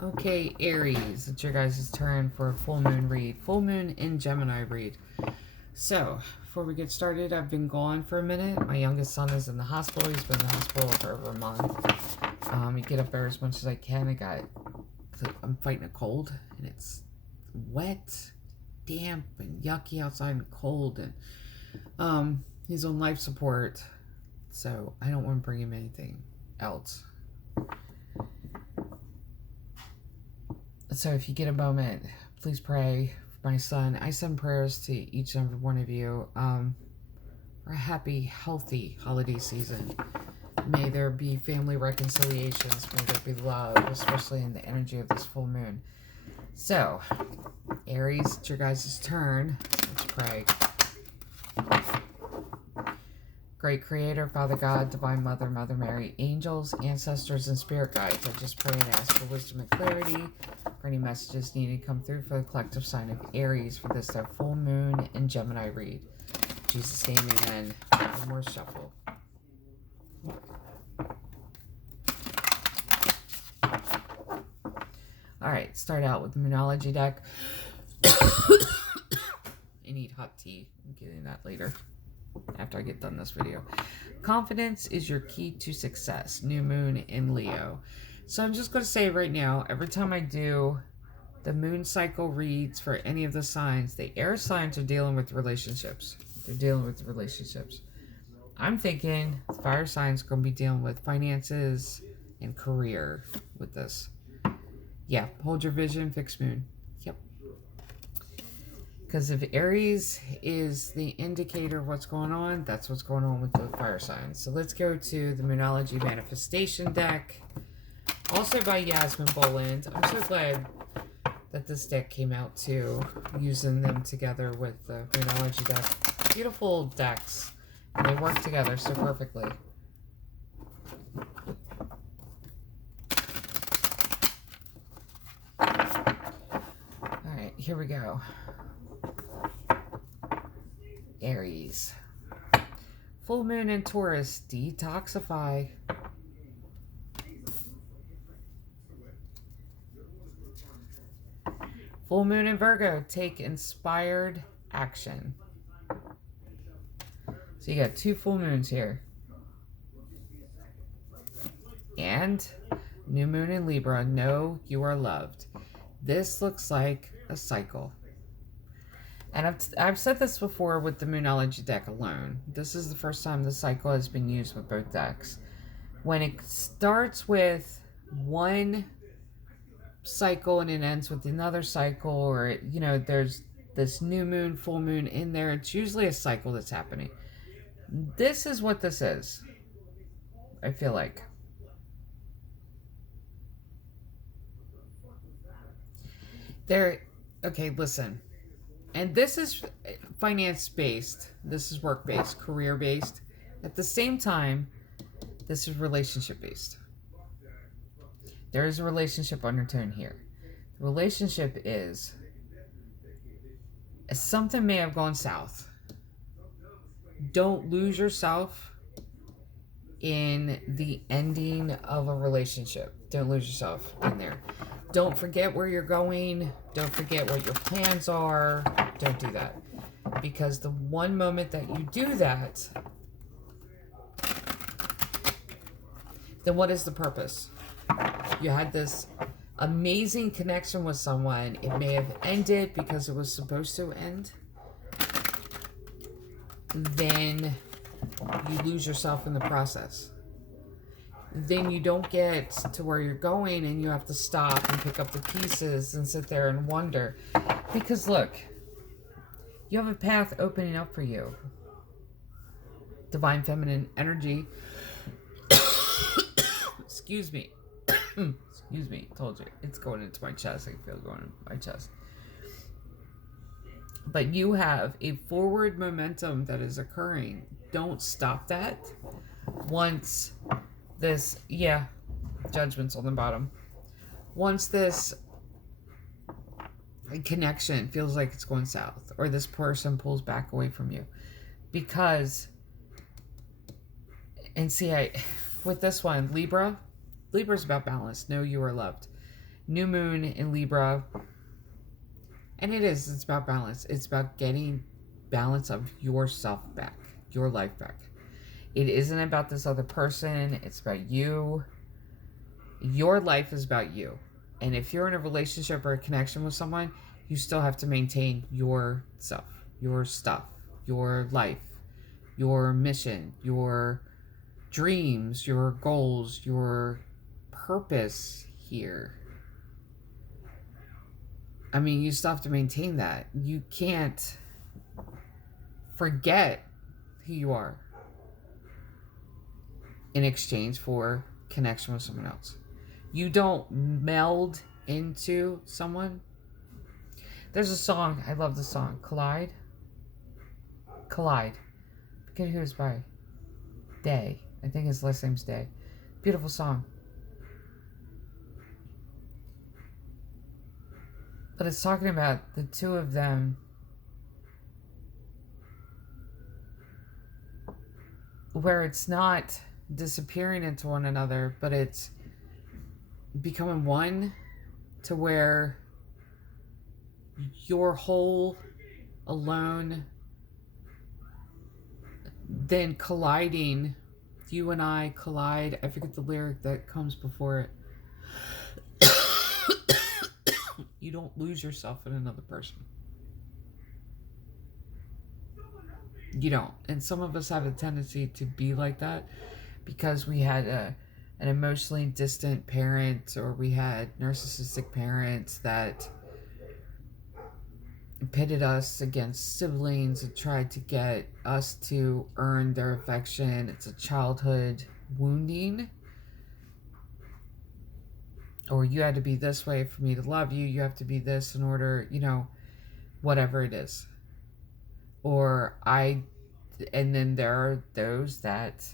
Okay, Aries, it's your guys' turn for a full moon read. Full moon in Gemini read. So, before we get started, I've been gone for a minute. My youngest son is in the hospital. He's been in the hospital for over a month. I get up there as much as I can. I'm fighting a cold, and it's wet, damp, and yucky outside and cold. And he's on life support, so I don't want to bring him anything else. So if you get a moment, please pray for my son. I send prayers to each and every one of you for a happy, healthy holiday season. May there be family reconciliations. May there be love, especially in the energy of this full moon. So, Aries, it's your guys' turn. Let's pray. Great Creator, Father God, Divine Mother, Mother Mary, angels, ancestors, and spirit guides, I just pray and ask for wisdom and clarity for any messages needed to come through for the collective sign of Aries for this their full moon and Gemini read. In Jesus' name, amen. One more shuffle. Alright, start out with the Moonology deck. I need hot tea. I'm getting that later, after I get done this video. Confidence is your key to success. New moon in Leo. So I'm just going to say right now, every time I do the moon cycle reads for any of the signs, the air signs are dealing with relationships. They're dealing with relationships. I'm thinking the fire signs going to be dealing with finances and career with this. Yeah, hold your vision, fixed moon. Yep. Because if Aries is the indicator of what's going on, that's what's going on with the fire signs. So let's go to the Moonology Manifestation deck. Also by Yasmin Boland. I'm so glad that this deck came out too, using them together with the Moonology deck. Beautiful decks. And they work together so perfectly. Alright, here we go. Aries. Full moon in Taurus, detoxify. Full moon in Virgo, take inspired action. So you got two full moons here. And new moon in Libra, know you are loved. This looks like a cycle. And I've said this before with the Moonology deck alone. This is the first time the cycle has been used with both decks. When it starts with one cycle and it ends with another cycle, or, you know, there's this new moon, full moon in there, it's usually a cycle that's happening. This is what this is, I feel like. Okay, listen. And this is finance-based. This is work-based, career-based. At the same time, this is relationship-based. There is a relationship undertone here. The relationship is something may have gone south. Don't lose yourself in the ending of a relationship. Don't lose yourself in there. Don't forget where you're going. Don't forget what your plans are. Don't do that. Because the one moment that you do that, then what is the purpose? You had this amazing connection with someone. It may have ended because it was supposed to end. Then you lose yourself in the process. Then you don't get to where you're going and you have to stop and pick up the pieces and sit there and wonder. Because look, you have a path opening up for you. Divine feminine energy. Excuse me. Excuse me. Told you. It's going into my chest. I feel it going into my chest. But you have a forward momentum that is occurring. Don't stop that. Once this, judgment's on the bottom. Once this connection feels like it's going south, or this person pulls back away from you. Because, and see, with this one, Libra's about balance. Know you are loved. New moon in Libra. And it's about balance. It's about getting balance of yourself back, your life back. It isn't about this other person. It's about you. Your life is about you. And if you're in a relationship or a connection with someone, you still have to maintain yourself, your stuff, your life, your mission, your dreams, your goals, your purpose here. I mean, you still have to maintain that. You can't forget who you are in exchange for connection with someone else. You don't meld into someone. There's a song, I love the song, Collide. I forget who it's by. Day. I think his last name's Day. Beautiful song. But it's talking about the two of them where it's not disappearing into one another, but it's becoming one, to where you're whole, alone, then colliding. You and I collide. I forget the lyric that comes before it. You don't lose yourself in another person. You don't. And some of us have a tendency to be like that because we had an emotionally distant parent, or we had narcissistic parents that pitted us against siblings and tried to get us to earn their affection. It's a childhood wounding. Or you had to be this way for me to love you. You have to be this in order, whatever it is. And then there are those that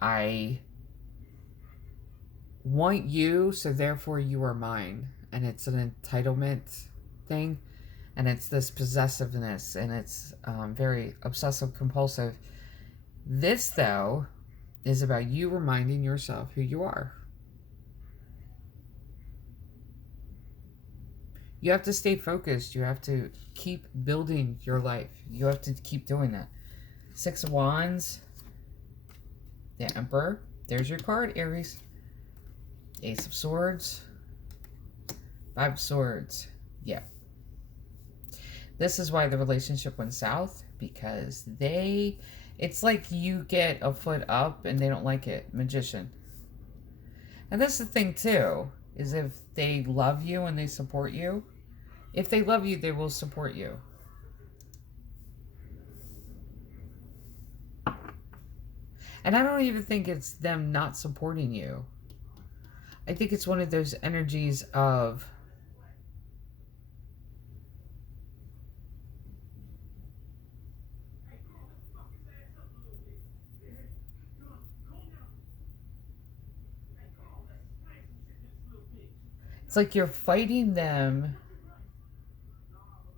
I want you, so therefore you are mine. And it's an entitlement thing. And it's this possessiveness, and it's very obsessive compulsive. This, though, is about you reminding yourself who you are. You have to stay focused. You have to keep building your life. You have to keep doing that. 6 of Wands. The Emperor. There's your card, Aries. Ace of Swords. 5 of Swords. Yeah. This is why the relationship went south. Because it's like you get a foot up and they don't like it. Magician. And that's the thing, too. Is if they love you and they support you. If they love you, they will support you. And I don't even think it's them not supporting you. I think it's one of those energies of it's like you're fighting them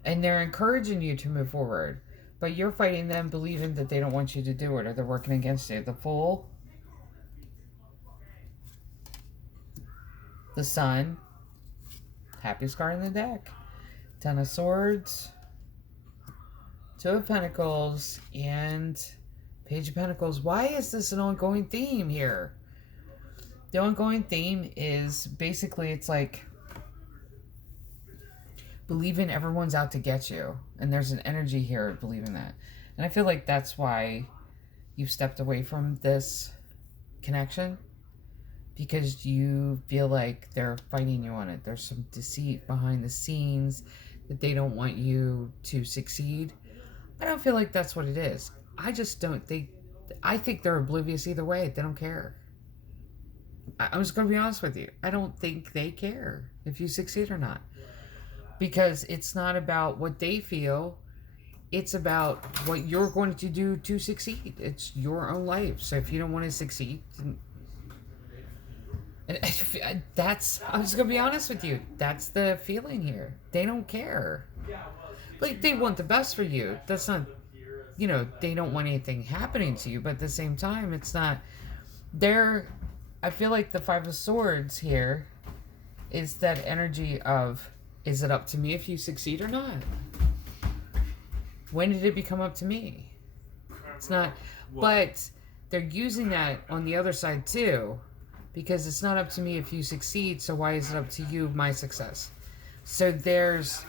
and they're encouraging you to move forward. But you're fighting them believing that they don't want you to do it, or they're working against you. The Fool. The Sun. Happiest card in the deck. 10 of Swords. 2 of Pentacles. And Page of Pentacles. Why is this an ongoing theme here? The ongoing theme is basically, it's like believing everyone's out to get you. And there's an energy here of believing that. And I feel like that's why you've stepped away from this connection. Because you feel like they're fighting you on it. There's some deceit behind the scenes that they don't want you to succeed. I don't feel like that's what it is. I just don't think... I think they're oblivious either way. They don't care. I'm just going to be honest with you. I don't think they care if you succeed or not. Because it's not about what they feel. It's about what you're going to do to succeed. It's your own life. So if you don't want to succeed... And that's... I'm just going to be honest with you. That's the feeling here. They don't care. Like, they want the best for you. That's not... they don't want anything happening to you. But at the same time, it's not... I feel like the 5 of Swords here is that energy of, is it up to me if you succeed or not? When did it become up to me? It's not. But they're using that on the other side too, because it's not up to me if you succeed, so why is it up to you, my success? So there's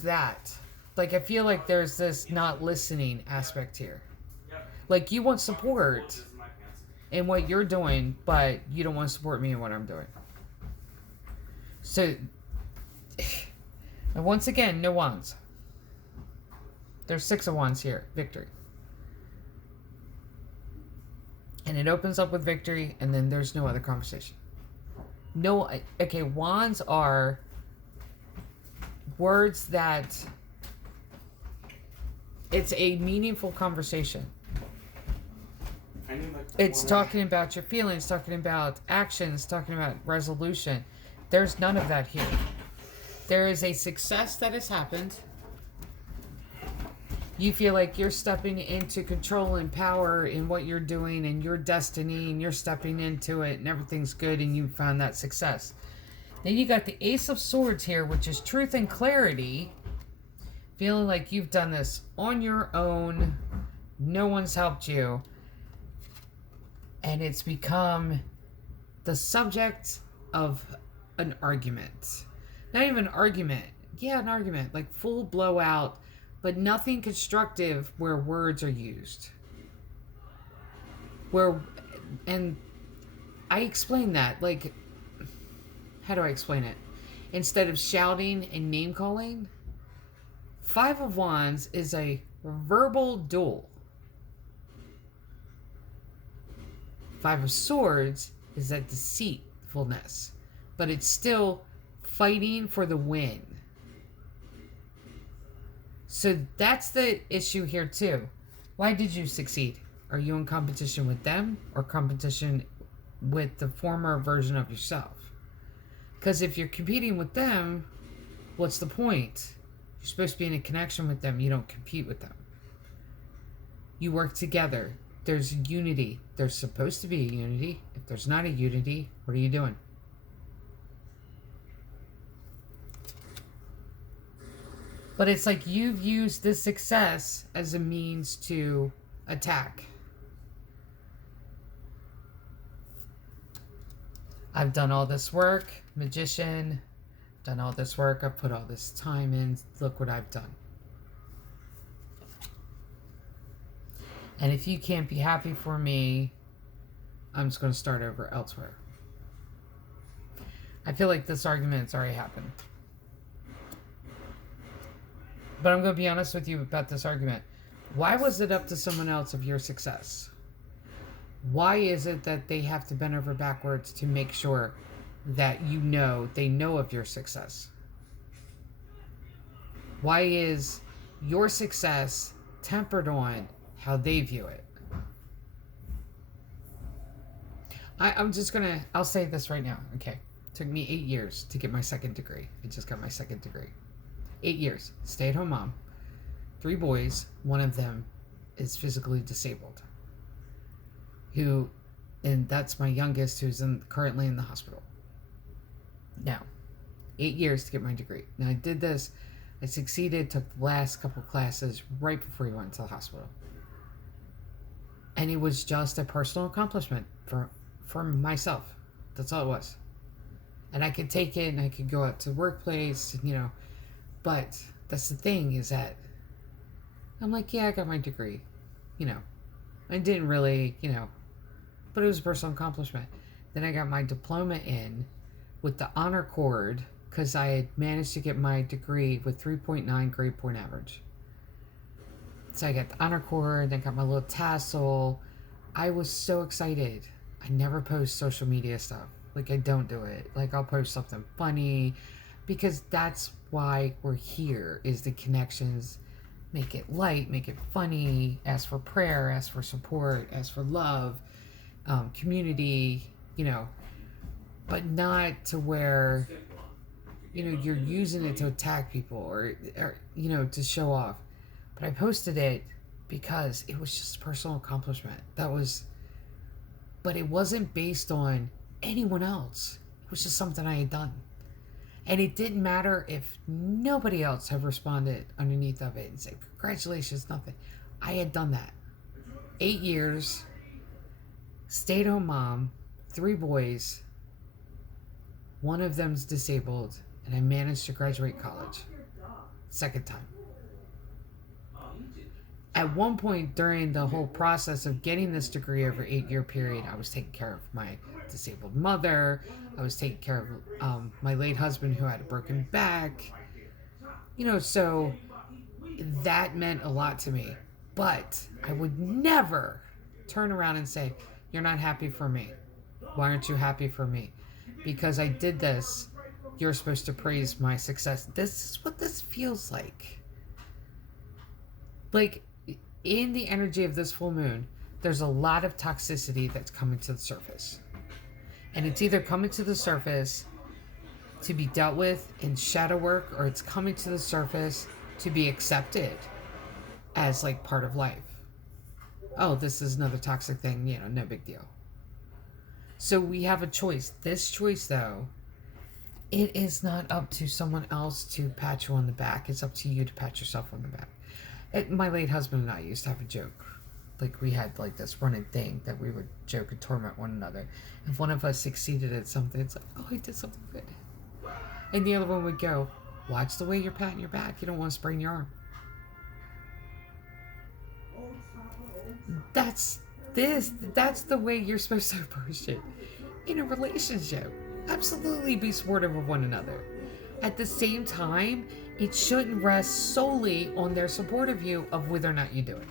that. Like, I feel like there's this not listening aspect here. Like, you want support in what you're doing, but you don't want to support me in what I'm doing. So, and once again, no wands. There's 6 of wands here. Victory. And it opens up with victory, and then there's no other conversation. No, okay, wands are words that it's a meaningful conversation. It's talking about your feelings, talking about actions, talking about resolution. There's none of that here. There is a success that has happened. You feel like you're stepping into control and power in what you're doing and your destiny, and you're stepping into it and everything's good and you found that success. Then you got the Ace of Swords here, which is truth and clarity. Feeling like you've done this on your own. No one's helped you. And it's become the subject of an argument. Not even an argument. Yeah, an argument. Like full blowout, but nothing constructive where words are used. And I explain that. Like, how do I explain it? Instead of shouting and name calling, 5 of Wands is a verbal duel. 5 of Swords is that deceitfulness, but it's still fighting for the win. So that's the issue here too. Why did you succeed? Are you in competition with them or competition with the former version of yourself? Because if you're competing with them, what's the point? You're supposed to be in a connection with them. You don't compete with them. You work together. There's unity. There's supposed to be a unity. If there's not a unity, what are you doing? But it's like you've used this success as a means to attack. I've done all this work, Magician, done all this work, I've put all this time in, look what I've done. And if you can't be happy for me, I'm just going to start over elsewhere. I feel like this argument's already happened. But I'm going to be honest with you about this argument. Why was it up to someone else of your success? Why is it that they have to bend over backwards to make sure that they know of your success? Why is your success tempered on how they view it? I'll say this right now, okay? It took me 8 years to get my 2nd degree. I just got my 2nd degree. 8 years. Stay-at-home mom. 3 boys. One of them is physically disabled. And that's my youngest, who's currently in the hospital. Now, 8 years to get my degree. Now, I did this. I succeeded, took the last couple classes right before he went to the hospital. And it was just a personal accomplishment for myself. That's all it was. And I could take it and I could go out to the workplace, But that's the thing, is that I'm like, yeah, I got my degree. I didn't really, but it was a personal accomplishment. Then I got my diploma in with the honor cord because I had managed to get my degree with 3.9 grade point average. So I got the honor cord, I got my little tassel. I was so excited. I never post social media stuff. Like, I don't do it. Like, I'll post something funny because that's why we're here, is the connections. Make it light, make it funny, ask for prayer, ask for support, ask for love, community, but not to where, you're using it to attack people or to show off. But I posted it because it was just a personal accomplishment. But it wasn't based on anyone else. It was just something I had done. And it didn't matter if nobody else had responded underneath of it and said, congratulations, nothing. I had done that. 8 years, stay-at-home mom, 3 boys, one of them's disabled, and I managed to graduate college. Second time. At one point during the whole process of getting this degree over 8-year period, I was taking care of my disabled mother. I was taking care of my late husband who had a broken back. You know, so that meant a lot to me. But I would never turn around and say, you're not happy for me. Why aren't you happy for me? Because I did this. You're supposed to praise my success. This is what this feels like. Like, in the energy of this full moon, there's a lot of toxicity that's coming to the surface. And it's either coming to the surface to be dealt with in shadow work, or it's coming to the surface to be accepted as like part of life. Oh, this is another toxic thing, you know, no big deal. So we have a choice. This choice, though, it is not up to someone else to pat you on the back. It's up to you to pat yourself on the back. My late husband and I used to have a joke. Like, we had like this running thing that we would joke and torment one another. If one of us succeeded at something, it's like, oh, I did something good. And the other one would go, watch the way you're patting your back. You don't want to sprain your arm. That's the way you're supposed to approach it in a relationship. Absolutely be supportive of one another. At the same time, it shouldn't rest solely on their support of you of whether or not you do it.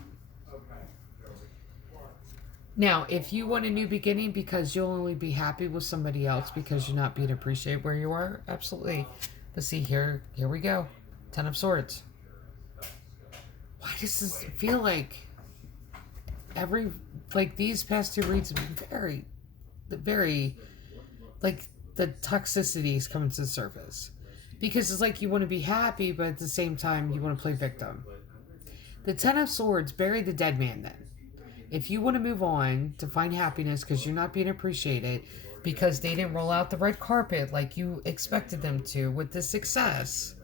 Now, if you want a new beginning because you'll only be happy with somebody else because you're not being appreciated where you are, absolutely. But see, here we go. 10 of Swords. Why does this feel like these past 2 reads have been very, like, the toxicity is coming to the surface. Because it's like you want to be happy, but at the same time, you want to play victim. The 10 of Swords, bury the dead man then. If you want to move on to find happiness because you're not being appreciated, because they didn't roll out the red carpet like you expected them to with the success,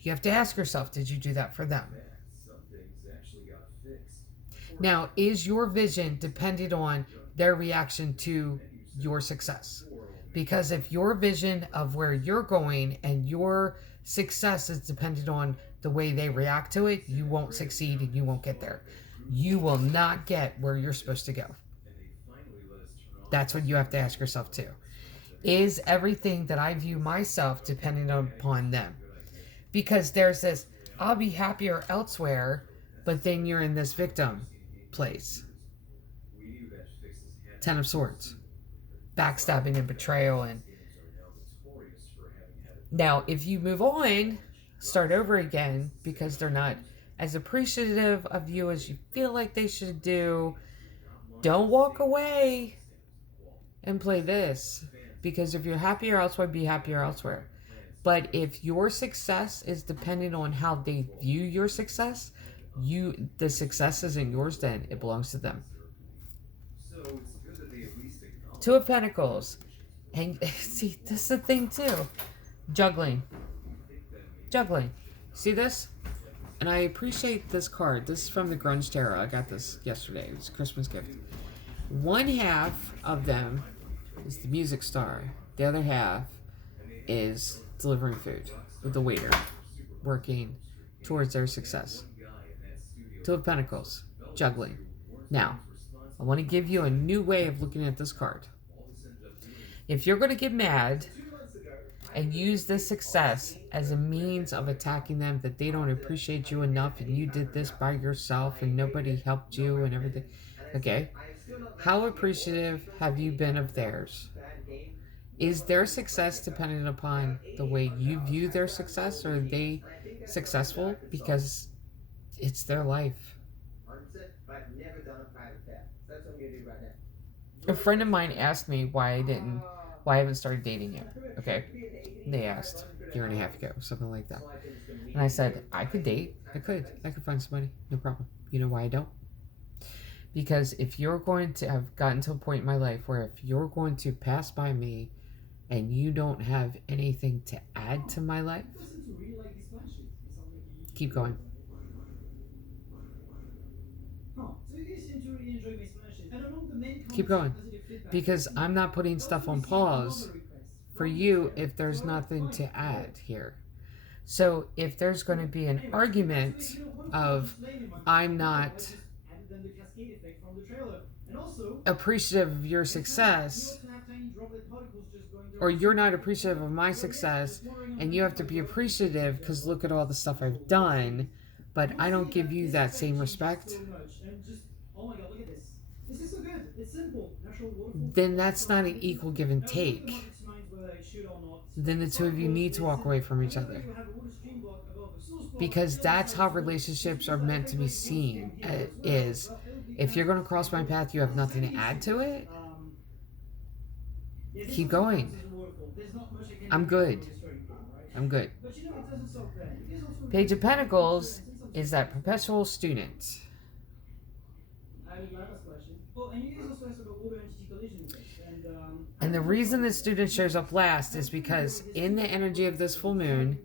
you have to ask yourself, did you do that for them? Now, is your vision dependent on their reaction to your success? Because if your vision of where you're going and your success is dependent on the way they react to it, you won't succeed and you won't get there. You will not get where you're supposed to go. That's what you have to ask yourself too. Is everything that I view myself dependent upon them? Because there's this, I'll be happier elsewhere, but then you're in this victim place. 10 of Swords. Backstabbing and betrayal. And now, if you move on, start over again because they're not as appreciative of you as you feel like they should do, don't walk away and play this. Because if you're happier elsewhere, be happier elsewhere. But if your success is dependent on how they view your success, the success isn't yours then. It belongs to them. 2 of Pentacles. And see, this is the thing too. Juggling. See this? And I appreciate this card. This is from the Grunge Tarot. I got this yesterday. It was a Christmas gift. One half of them is the music star. The other half is delivering food with the waiter, working towards their success. 2 of Pentacles. Juggling. Now, I want to give you a new way of looking at this card. If you're going to get mad and use this success as a means of attacking them, that they don't appreciate you enough and you did this by yourself and nobody helped you and everything, okay? How appreciative have you been of theirs? Is their success dependent upon the way you view their success, or are they successful because it's their life? A friend of mine asked me why I haven't started dating yet. Okay. They asked a year and a half ago, something like that. And I said, I could date. I could find somebody. No problem. You know why I don't? Because if you're going to have gotten to a point in my life where if you're going to pass by me and you don't have anything to add to my life, keep going. Keep going. Because I'm not putting stuff on pause for you if there's nothing to add here. So if there's going to be an argument of I'm not appreciative of your success, or you're not appreciative of my success, and you have to be appreciative because look at all the stuff I've done, but I don't give you that same respect, then that's not an equal give and take. Then the two of you need to walk away from each other. Because that's how relationships are meant to be seen, is if you're going to cross my path, you have nothing to add to it, keep going. I'm good. I'm good. Page of Pentacles is that perpetual student. And the reason the student shows up last is because in the energy of this full moon,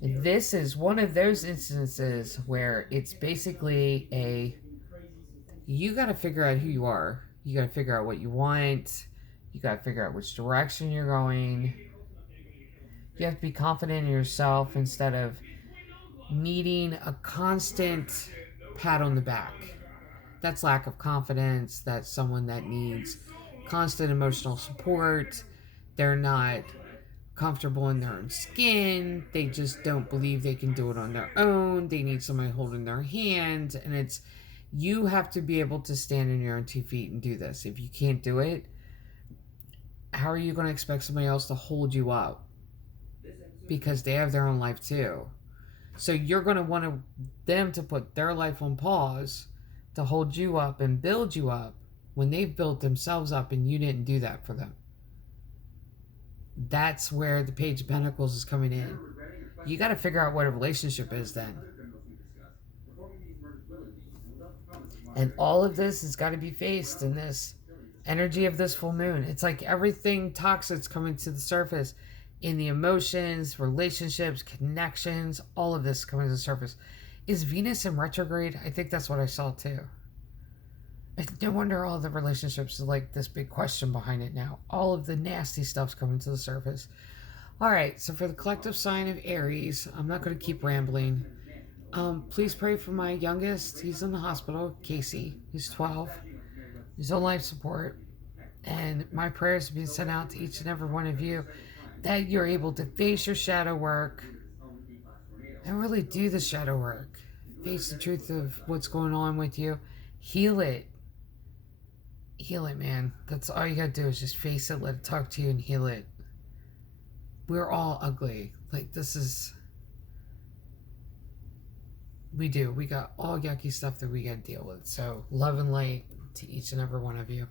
this is one of those instances where it's basically you got to figure out who you are. You got to figure out what you want. You got to figure out which direction you're going. You have to be confident in yourself instead of needing a constant pat on the back. That's lack of confidence. That's someone that needs constant emotional support. They're not comfortable in their own skin. They just don't believe they can do it on their own. They need somebody holding their hand. And you have to be able to stand on your own 2 feet and do this. If you can't do it, how are you going to expect somebody else to hold you up? Because they have their own life too. So you're going to want them to put their life on pause to hold you up and build you up when they've built themselves up and you didn't do that for them. That's where the Page of Pentacles is coming in. You got to figure out what a relationship is then. And all of this has got to be faced in this energy of this full moon. It's like everything toxic's coming to the surface in the emotions, relationships, connections, all of this coming to the surface. Is Venus in retrograde? I think that's what I saw too. No wonder all the relationships are like this big question behind it now. All of the nasty stuff's coming to the surface. All right, so for the collective sign of Aries, I'm not going to keep rambling. Please pray for my youngest. He's in the hospital, Casey. He's 12. He's on life support. And my prayers have been sent out to each and every one of you that you're able to face your shadow work and really do the shadow work. Face the truth of what's going on with you. Heal it. Heal it, man. That's all you gotta do is just face it, let it talk to you, and heal it. We're all ugly. Like, this is... We do. We got all yucky stuff that we gotta deal with. So, love and light to each and every one of you.